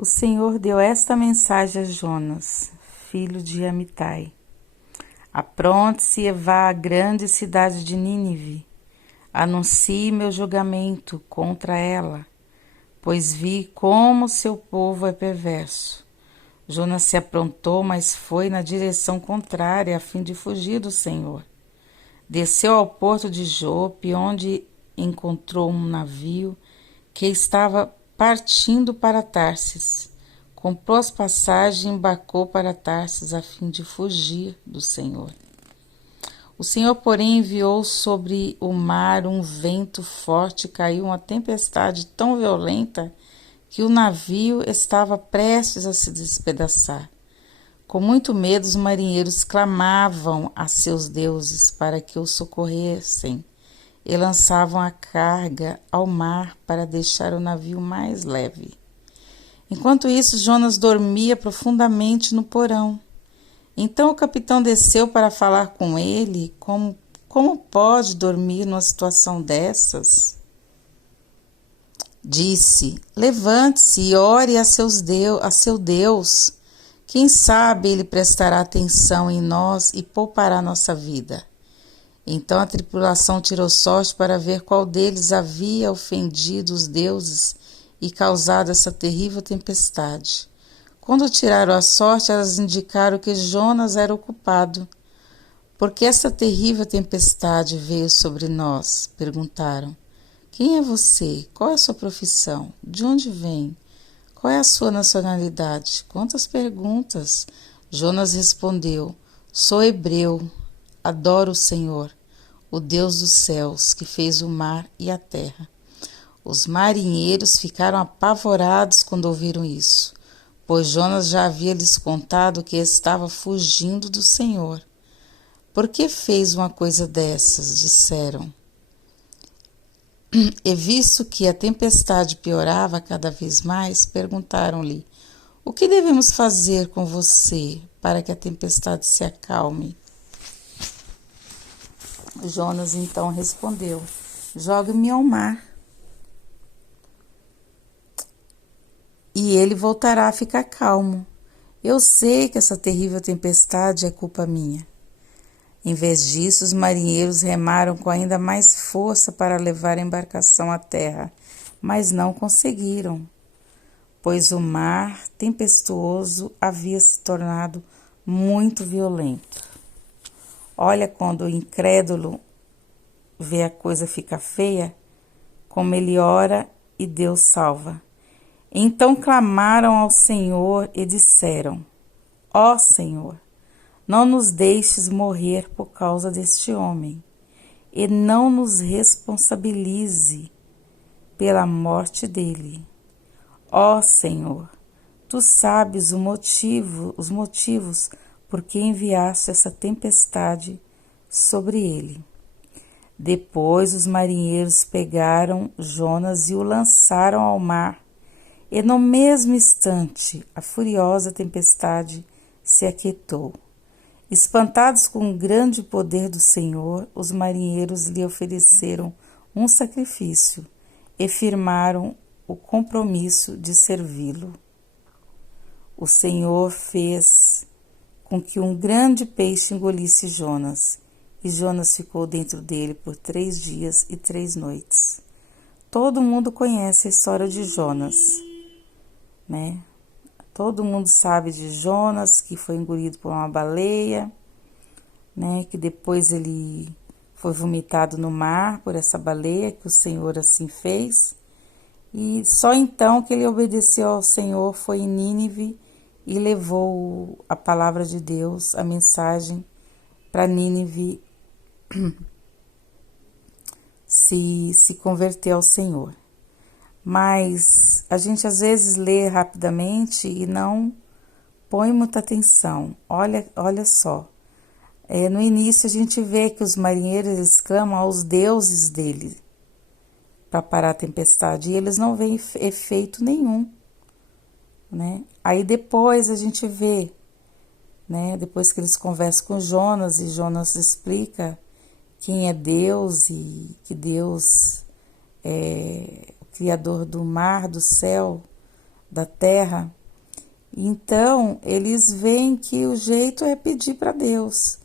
O Senhor deu esta mensagem a Jonas, filho de Amitai: Apronte-se e vá à grande cidade de Nínive. Anuncie meu julgamento contra ela, pois vi como seu povo é perverso. Jonas se aprontou, mas foi na direção contrária, a fim de fugir do Senhor. Desceu ao porto de Jope, onde encontrou um navio que estava partindo para Tarsis. Comprou as passagens e embarcou para Tarsis a fim de fugir do Senhor. O Senhor, porém, enviou sobre o mar um vento forte e caiu uma tempestade tão violenta que o navio estava prestes a se despedaçar. Com muito medo, os marinheiros clamavam a seus deuses para que os socorressem e lançavam a carga ao mar para deixar o navio mais leve. Enquanto isso, Jonas dormia profundamente no porão. Então o capitão desceu para falar com ele. Como pode dormir numa situação dessas? Disse: Levante-se e ore a seu Deus. Quem sabe ele prestará atenção em nós e poupará nossa vida. Então a tripulação tirou sorte para ver qual deles havia ofendido os deuses e causado essa terrível tempestade. Quando tiraram a sorte, elas indicaram que Jonas era o culpado. Por que essa terrível tempestade veio sobre nós? Perguntaram. Quem é você? Qual é a sua profissão? De onde vem? Qual é a sua nacionalidade? Quantas perguntas? Jonas respondeu: Sou hebreu, adoro o Senhor, o Deus dos céus, que fez o mar e a terra. Os marinheiros ficaram apavorados quando ouviram isso, pois Jonas já havia lhes contado que estava fugindo do Senhor. Por que fez uma coisa dessas? Disseram. E visto que a tempestade piorava cada vez mais, perguntaram-lhe: O que devemos fazer com você para que a tempestade se acalme? Jonas então respondeu: Jogue-me ao mar, e ele voltará a ficar calmo. Eu sei que essa terrível tempestade é culpa minha. Em vez disso, os marinheiros remaram com ainda mais força para levar a embarcação à terra, mas não conseguiram, pois o mar tempestuoso havia se tornado muito violento. Olha, quando o incrédulo vê a coisa ficar feia, como ele ora e Deus salva. Então clamaram ao Senhor e disseram: Ó Senhor, não nos deixes morrer por causa deste homem, e não nos responsabilize pela morte dele. Ó Senhor, tu sabes os motivos por que enviaste essa tempestade sobre ele. Depois os marinheiros pegaram Jonas e o lançaram ao mar, e no mesmo instante a furiosa tempestade se aquietou. Espantados com o grande poder do Senhor, os marinheiros lhe ofereceram um sacrifício e firmaram o compromisso de servi-lo. O Senhor fez com que um grande peixe engolisse Jonas, e Jonas ficou dentro dele por 3 dias e 3 noites. Todo mundo conhece a história de Jonas, né? Todo mundo sabe de Jonas, que foi engolido por uma baleia, né? Que depois ele foi vomitado no mar por essa baleia, que o Senhor assim fez. E só então que ele obedeceu ao Senhor, foi em Nínive e levou a palavra de Deus, a mensagem para Nínive se converter ao Senhor. Mas a gente às vezes lê rapidamente e não põe muita atenção. Olha só. No início a gente vê que os marinheiros eles clamam aos deuses dele para parar a tempestade e eles não veem efeito nenhum, né? Aí depois a gente vê, né? Depois que eles conversam com Jonas e Jonas explica quem é Deus e que Deus é o Criador do mar, do céu, da terra. Então, eles veem que o jeito é pedir para Deus.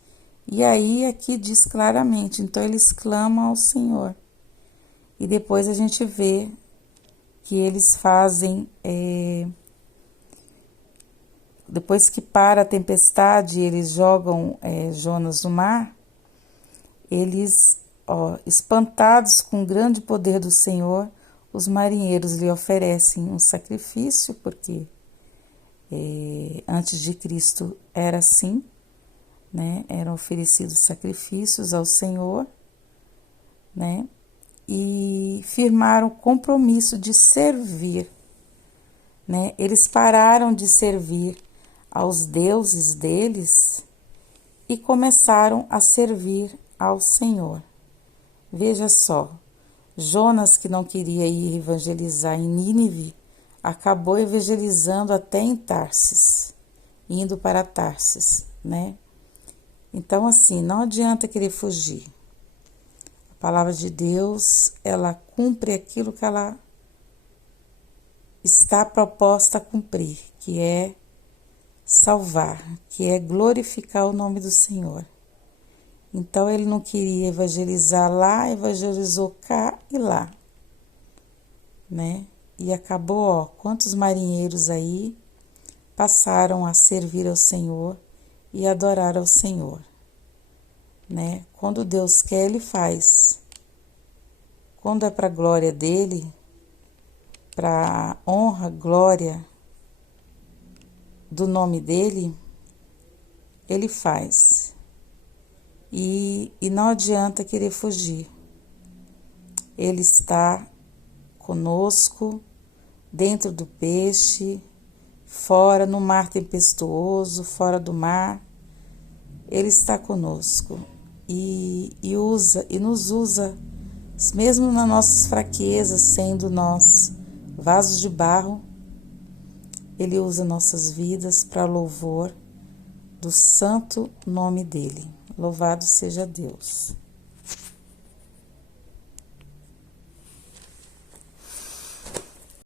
E aí, aqui diz claramente, então eles clamam ao Senhor. E depois a gente vê que eles fazem, depois que para a tempestade, eles jogam Jonas no mar, eles, espantados com o grande poder do Senhor, os marinheiros lhe oferecem um sacrifício, porque antes de Cristo era assim, né? Eram oferecidos sacrifícios ao Senhor, né? E firmaram o compromisso de servir, né? Eles pararam de servir aos deuses deles e começaram a servir ao Senhor. Veja só, Jonas, que não queria ir evangelizar em Nínive, acabou evangelizando até em Tarsis, indo para Tarsis, né? Então, assim, não adianta querer fugir. A palavra de Deus, ela cumpre aquilo que ela está proposta a cumprir, que é salvar, que é glorificar o nome do Senhor. Então, ele não queria evangelizar lá, evangelizou cá e lá, né? E acabou, quantos marinheiros aí passaram a servir ao Senhor e adorar ao Senhor, né? Quando Deus quer, Ele faz. Quando é para a glória dEle, para honra, glória do nome dEle, Ele faz. E não adianta querer fugir. Ele está conosco, dentro do peixe, fora, no mar tempestuoso, fora do mar. Ele está conosco e nos usa, mesmo nas nossas fraquezas, sendo nós vasos de barro. Ele usa nossas vidas para louvor do santo nome dele. Louvado seja Deus.